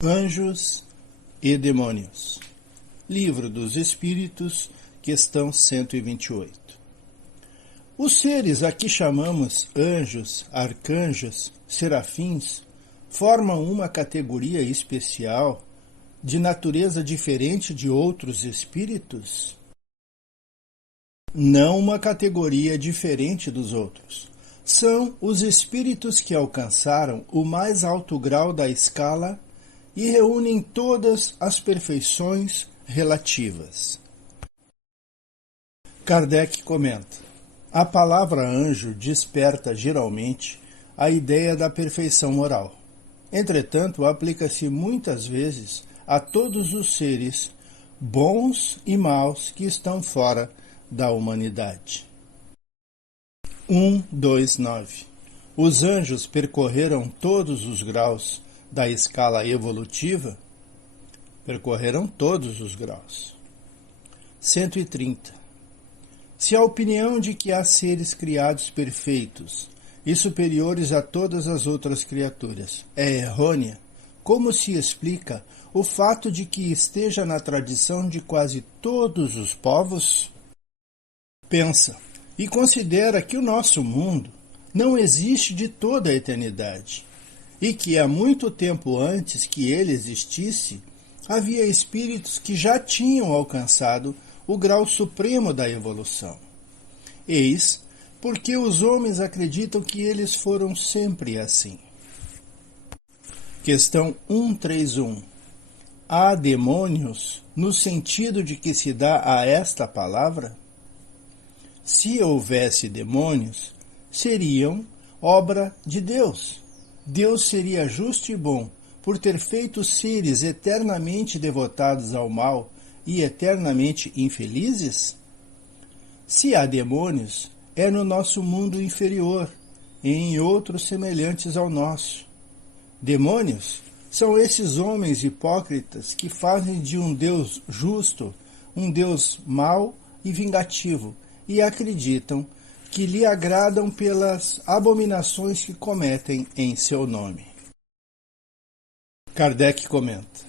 Anjos e Demônios. Livro dos Espíritos, questão 128. Os seres a que chamamos anjos, arcanjos, serafins, formam uma categoria especial de natureza diferente de outros espíritos? Não uma categoria diferente dos outros. São os espíritos que alcançaram o mais alto grau da escala e reúnem todas as perfeições relativas. Kardec comenta: a palavra anjo desperta geralmente a ideia da perfeição moral. Entretanto, aplica-se muitas vezes a todos os seres, bons e maus, que estão fora da humanidade. 129. Os anjos percorreram todos os graus da escala evolutiva? Percorreram todos os graus. 130. Se a opinião de que há seres criados perfeitos e superiores a todas as outras criaturas é errônea, como se explica o fato de que esteja na tradição de quase todos os povos? Pensa e considera que o nosso mundo não existe de toda a eternidade, e que há muito tempo antes que ele existisse, havia espíritos que já tinham alcançado o grau supremo da evolução. Eis porque os homens acreditam que eles foram sempre assim. Questão 131. Há demônios no sentido de que se dá a esta palavra? Se houvesse demônios, seriam obra de Deus. Deus seria justo e bom por ter feito seres eternamente devotados ao mal e eternamente infelizes? Se há demônios, é no nosso mundo inferior e em outros semelhantes ao nosso. Demônios são esses homens hipócritas que fazem de um Deus justo um Deus mau e vingativo e acreditam que lhe agradam pelas abominações que cometem em seu nome. Kardec comenta: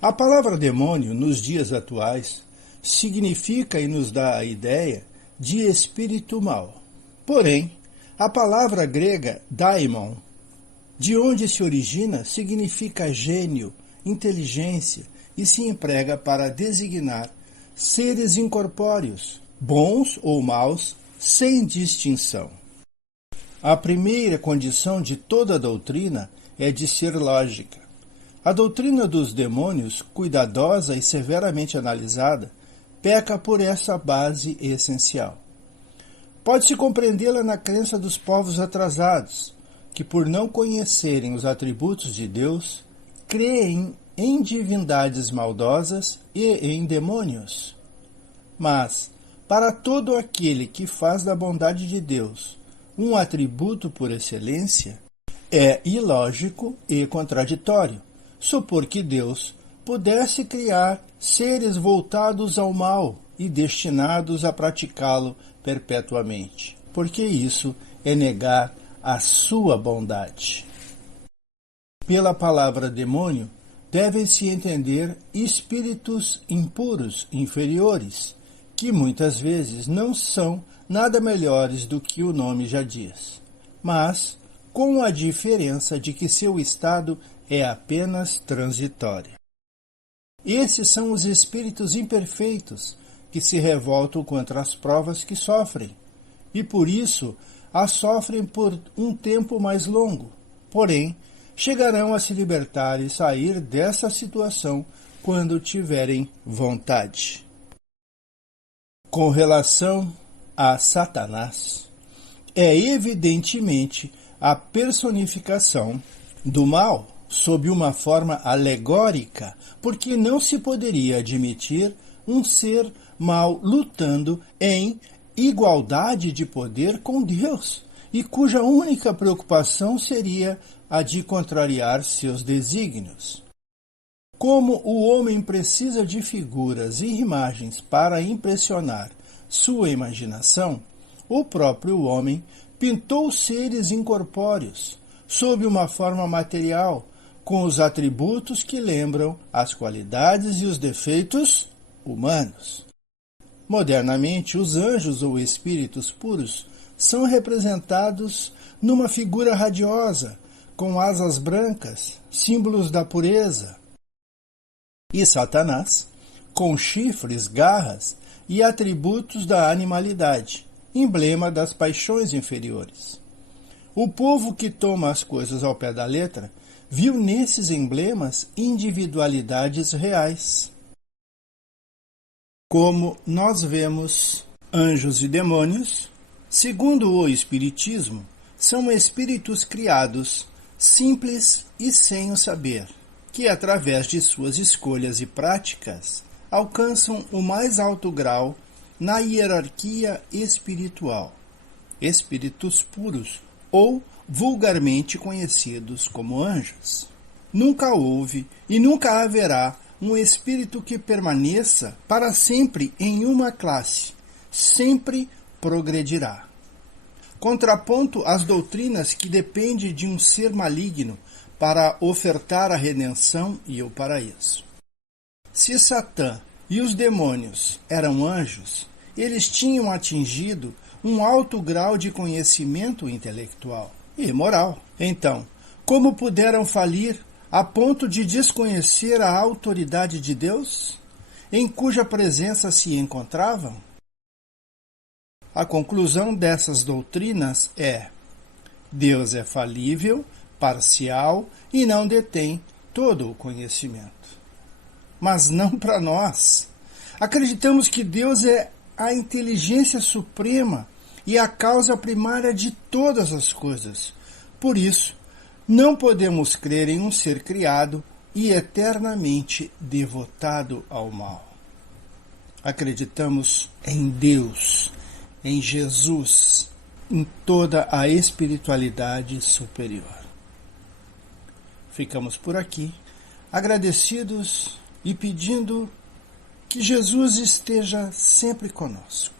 a palavra demônio, nos dias atuais, significa e nos dá a ideia de espírito mau. Porém, a palavra grega daimon, de onde se origina, significa gênio, inteligência e se emprega para designar seres incorpóreos, bons ou maus, sem distinção. A primeira condição de toda doutrina é de ser lógica. A doutrina dos demônios, cuidadosa e severamente analisada, peca por essa base essencial. Pode-se compreendê-la na crença dos povos atrasados, que por não conhecerem os atributos de Deus, creem em divindades maldosas e em demônios. Mas, para todo aquele que faz da bondade de Deus um atributo por excelência, é ilógico e contraditório supor que Deus pudesse criar seres voltados ao mal e destinados a praticá-lo perpetuamente, porque isso é negar a sua bondade. Pela palavra demônio, devem-se entender espíritos impuros inferiores, que muitas vezes não são nada melhores do que o nome já diz, mas com a diferença de que seu estado é apenas transitório. Esses são os espíritos imperfeitos que se revoltam contra as provas que sofrem, e por isso as sofrem por um tempo mais longo, porém chegarão a se libertar e sair dessa situação quando tiverem vontade. Com relação a Satanás, é evidentemente a personificação do mal sob uma alegórica alegórica, porque não se poderia admitir um ser mau lutando em igualdade de poder com Deus, e cuja única preocupação seria a de contrariar seus desígnios. Como o homem precisa de figuras e imagens para impressionar sua imaginação, o próprio homem pintou seres incorpóreos, sob uma forma material, com os atributos que lembram as qualidades e os defeitos humanos. Modernamente, os anjos ou espíritos puros são representados numa figura radiosa, com asas brancas, símbolos da pureza, e Satanás, com chifres, garras e atributos da animalidade, emblema das paixões inferiores. O povo que toma as coisas ao pé da letra viu nesses emblemas individualidades reais. Como nós vemos anjos e demônios, segundo o Espiritismo, são espíritos criados, simples e sem o saber, que através de suas escolhas e práticas alcançam o mais alto grau na hierarquia espiritual, espíritos puros ou vulgarmente conhecidos como anjos. Nunca houve e nunca haverá um espírito que permaneça para sempre em uma classe, sempre progredirá. Contraponto às doutrinas que dependem de um ser maligno para ofertar a redenção e o paraíso. Se Satã e os demônios eram anjos, eles tinham atingido um alto grau de conhecimento intelectual e moral. Então, como puderam falir a ponto de desconhecer a autoridade de Deus, em cuja presença se encontravam? A conclusão dessas doutrinas é: Deus é falível, parcial e não detém todo o conhecimento. Mas não para nós. Acreditamos que Deus é a inteligência suprema e a causa primária de todas as coisas. Por isso, não podemos crer em um ser criado e eternamente devotado ao mal. Acreditamos em Deus, em Jesus, em toda a espiritualidade superior. Ficamos por aqui, agradecidos e pedindo que Jesus esteja sempre conosco.